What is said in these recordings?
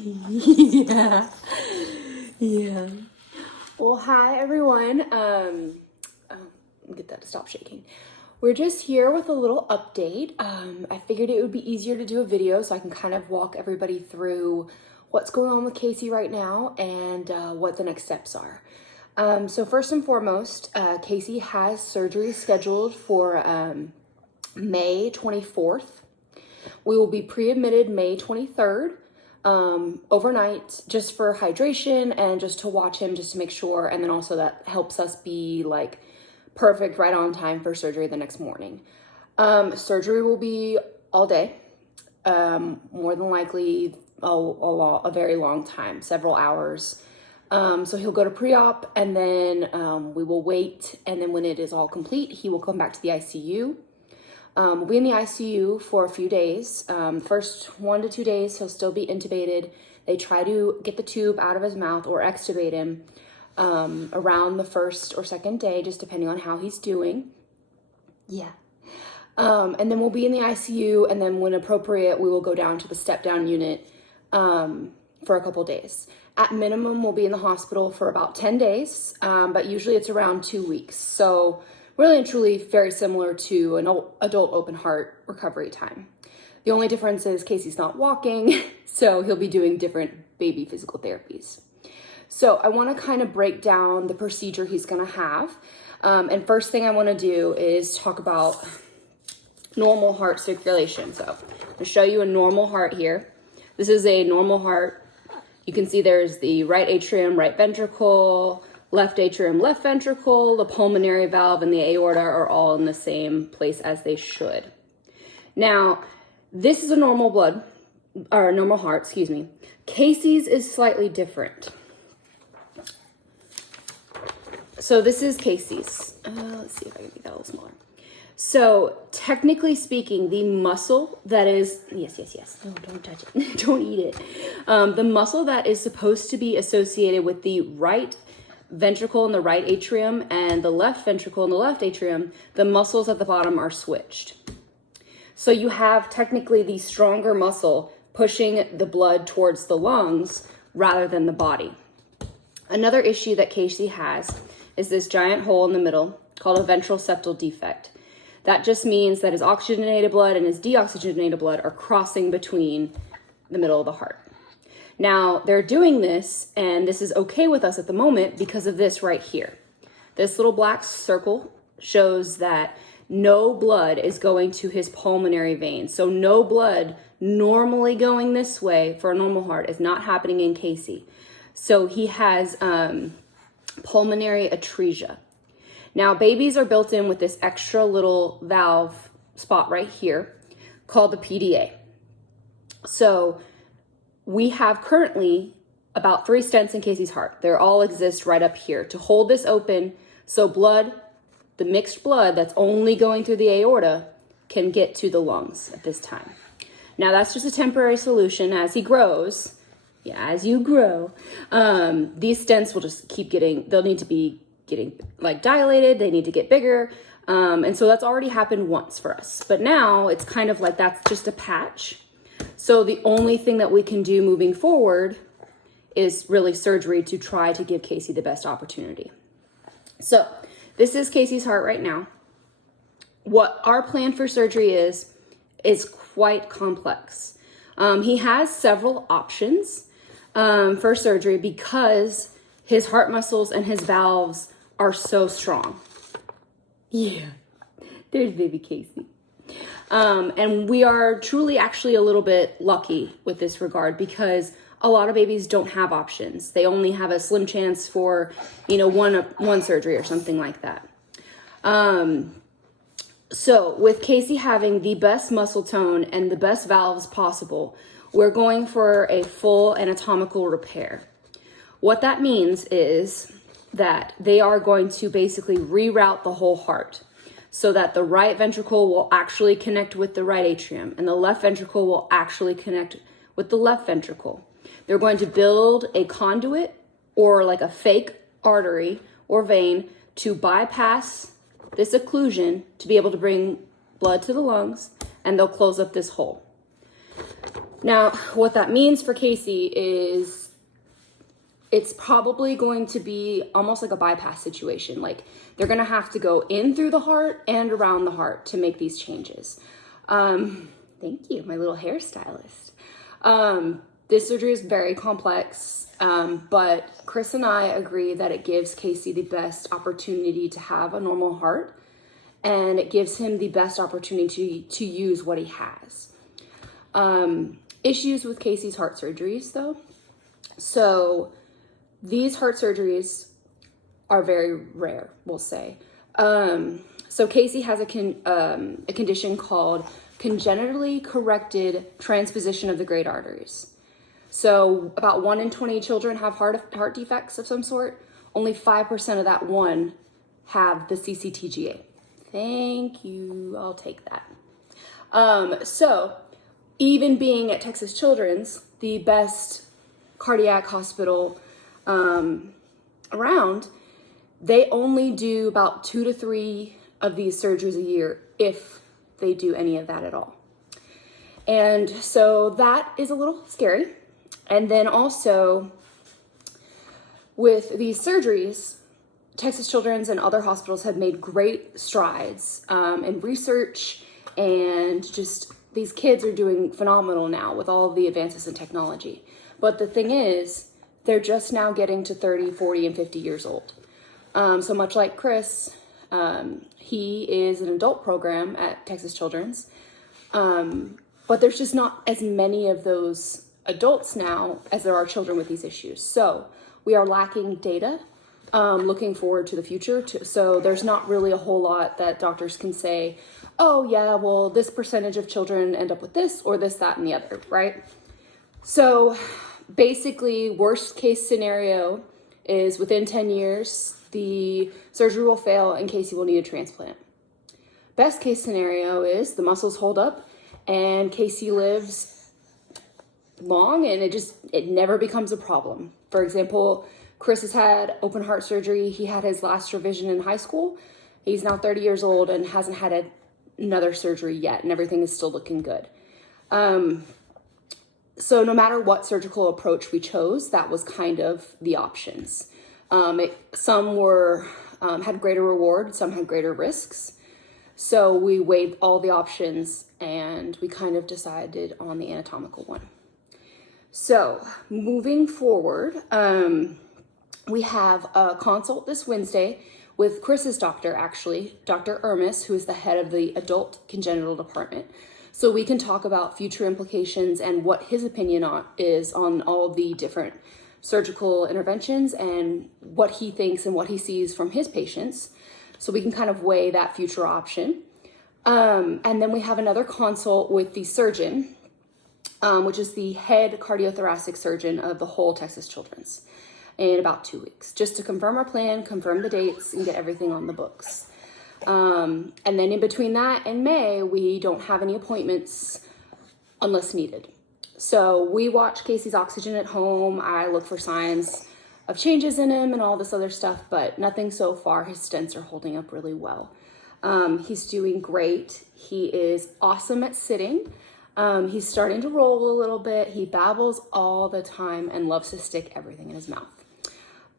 Yeah. Yeah. Well, hi everyone. Get that to stop shaking. We're just here with a little update. I figured it would be easier to do a video so I can kind of walk everybody through what's going on with Casey right now and what the next steps are. So first and foremost, Casey has surgery scheduled for May 24th. We will be pre-admitted May 23rd. Overnight, just for hydration and just to watch him, just to make sure, and then also that helps us be like perfect right on time for surgery the next morning. Surgery will be all day, more than likely a very long time, several hours. So he'll go to pre-op and then we will wait, and then when it is all complete, he will come back to the ICU. We'll be in the ICU for a few days. First 1 to 2 days, he'll still be intubated. They try to get the tube out of his mouth or extubate him around the first or second day, just depending on how he's doing. Yeah. And then we'll be in the ICU, and then when appropriate, we will go down to the step-down unit for a couple days. At minimum, we'll be in the hospital for about 10 days, but usually it's around 2 weeks. So really and truly very similar to an adult open heart recovery time. The only difference is Casey's not walking, so he'll be doing different baby physical therapies. So I want to kind of break down the procedure he's going to have. And first thing I want to do is talk about normal heart circulation. So I'm going to show you a normal heart here. This is a normal heart. You can see there's the right atrium, right ventricle, left atrium, left ventricle, the pulmonary valve, and the aorta are all in the same place as they should. Now, this is a normal normal heart, excuse me. Casey's is slightly different. So this is Casey's. Let's see if I can make that a little smaller. So technically speaking, the muscle that is, yes. No, don't touch it. Don't eat it. The muscle that is supposed to be associated with the right ventricle in the right atrium and the left ventricle in the left atrium, the muscles at the bottom are switched. So you have technically the stronger muscle pushing the blood towards the lungs rather than the body. Another issue that Casey has is this giant hole in the middle called a ventral septal defect. That just means that his oxygenated blood and his deoxygenated blood are crossing between the middle of the heart. Now, they're doing this, and this is okay with us at the moment because of this right here. This little black circle shows that no blood is going to his pulmonary veins. So no blood normally going this way for a normal heart is not happening in Casey. So he has pulmonary atresia. Now, babies are built in with this extra little valve spot right here called the PDA. So we have currently about 3 stents in Casey's heart. They all exist right up here to hold this open so blood, the mixed blood that's only going through the aorta, can get to the lungs at this time. Now that's just a temporary solution. As he grows, as you grow, these stents will just keep they'll need to be getting like dilated, they need to get bigger. And so that's already happened once for us. But now it's kind of like that's just a patch. So the only thing that we can do moving forward is really surgery to try to give Casey the best opportunity. So this is Casey's heart right now. What our plan for surgery is quite complex. He has several options for surgery because his heart muscles and his valves are so strong. Yeah, there's baby Casey. And we are truly actually a little bit lucky with this regard because a lot of babies don't have options. They only have a slim chance for, one surgery or something like that. So with Casey having the best muscle tone and the best valves possible, we're going for a full anatomical repair. What that means is that they are going to basically reroute the whole heart, so that the right ventricle will actually connect with the right atrium and the left ventricle will actually connect with the left ventricle. They're going to build a conduit or like a fake artery or vein to bypass this occlusion to be able to bring blood to the lungs, and they'll close up this hole. Now, what that means for Casey is it's probably going to be almost like a bypass situation. Like they're going to have to go in through the heart and around the heart to make these changes. Thank you, my little hairstylist. This surgery is very complex, but Chris and I agree that it gives Casey the best opportunity to have a normal heart, and it gives him the best opportunity to use what he has. Issues with Casey's heart surgeries, though. So these heart surgeries are very rare, we'll say. So Casey has a condition called congenitally corrected transposition of the great arteries. So about 1 in 20 children have heart defects of some sort. Only 5% of that one have the CCTGA. Thank you, I'll take that. So even being at Texas Children's, the best cardiac hospital around, they only do about 2 to 3 of these surgeries a year, if they do any of that at all. And so that is a little scary. And then also with these surgeries, Texas Children's and other hospitals have made great strides in research, and just these kids are doing phenomenal now with all of the advances in technology. But the thing is, they're just now getting to 30, 40, and 50 years old. So much like Chris, he is an adult program at Texas Children's, but there's just not as many of those adults now as there are children with these issues. So we are lacking data, looking forward to the future. So there's not really a whole lot that doctors can say, oh yeah, well, this percentage of children end up with this or this, that, and the other, right? So basically, worst case scenario is within 10 years, the surgery will fail and Casey will need a transplant. Best case scenario is the muscles hold up and Casey lives long and it never becomes a problem. For example, Chris has had open heart surgery. He had his last revision in high school. He's now 30 years old and hasn't had another surgery yet, and everything is still looking good. So no matter what surgical approach we chose, that was kind of the options. Some were had greater reward, some had greater risks. So we weighed all the options and we kind of decided on the anatomical one. So moving forward, we have a consult this Wednesday with Chris's doctor, actually, Dr. Ermis, who is the head of the adult congenital department. So we can talk about future implications and what his opinion is on all of the different surgical interventions and what he thinks and what he sees from his patients. So we can kind of weigh that future option. And then we have another consult with the surgeon, which is the head cardiothoracic surgeon of the whole Texas Children's, in about 2 weeks, just to confirm our plan, confirm the dates, and get everything on the books. And then in between that and May, we don't have any appointments unless needed. So we watch Casey's oxygen at home. I look for signs of changes in him and all this other stuff, but nothing so far. His stents are holding up really well. He's doing great. He is awesome at sitting. He's starting to roll a little bit. He babbles all the time and loves to stick everything in his mouth.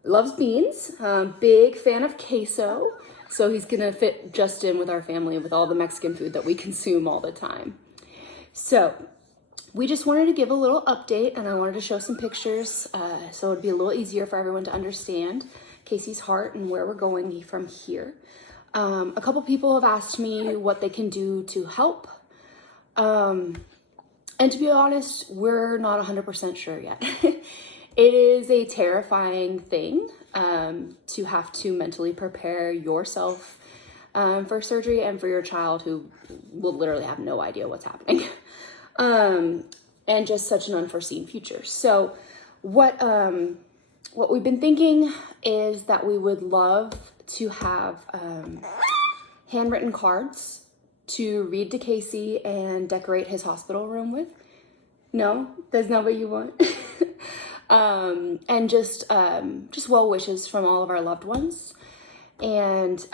Loves beans, big fan of queso. So he's gonna fit just in with our family with all the Mexican food that we consume all the time. So we just wanted to give a little update, and I wanted to show some pictures so it'd be a little easier for everyone to understand Casey's heart and where we're going from here. A couple people have asked me what they can do to help. And to be honest, we're not 100% sure yet. It is a terrifying thing to have to mentally prepare yourself for surgery and for your child who will literally have no idea what's happening. And just such an unforeseen future. So what we've been thinking is that we would love to have handwritten cards to read to Casey and decorate his hospital room with. No, that's not what you want. And just well wishes from all of our loved ones. And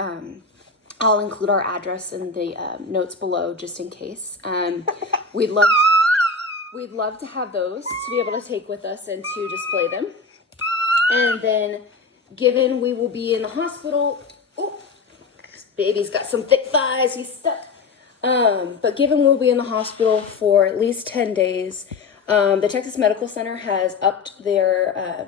I'll include our address in the notes below just in case. We'd we'd love to have those to be able to take with us and to display them. And then, given we will be in the hospital, oh, this baby's got some thick thighs, he's stuck. But given we'll be in the hospital for at least 10 days, the Texas Medical Center has upped their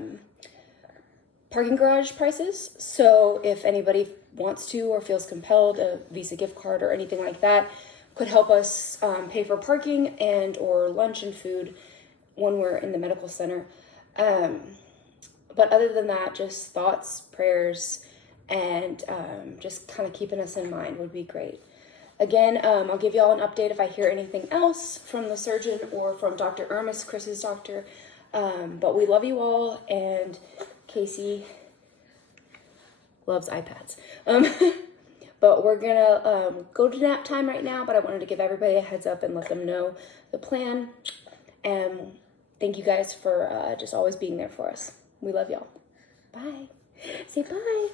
parking garage prices. So if anybody wants to or feels compelled, a Visa gift card or anything like that could help us pay for parking and or lunch and food when we're in the medical center. But other than that, just thoughts, prayers, and just kind of keeping us in mind would be great. Again, I'll give y'all an update if I hear anything else from the surgeon or from Dr. Ermis, Chris's doctor. But we love you all, and Casey loves iPads. But we're gonna go to nap time right now, but I wanted to give everybody a heads up and let them know the plan. And thank you guys for just always being there for us. We love y'all. Bye. Say bye.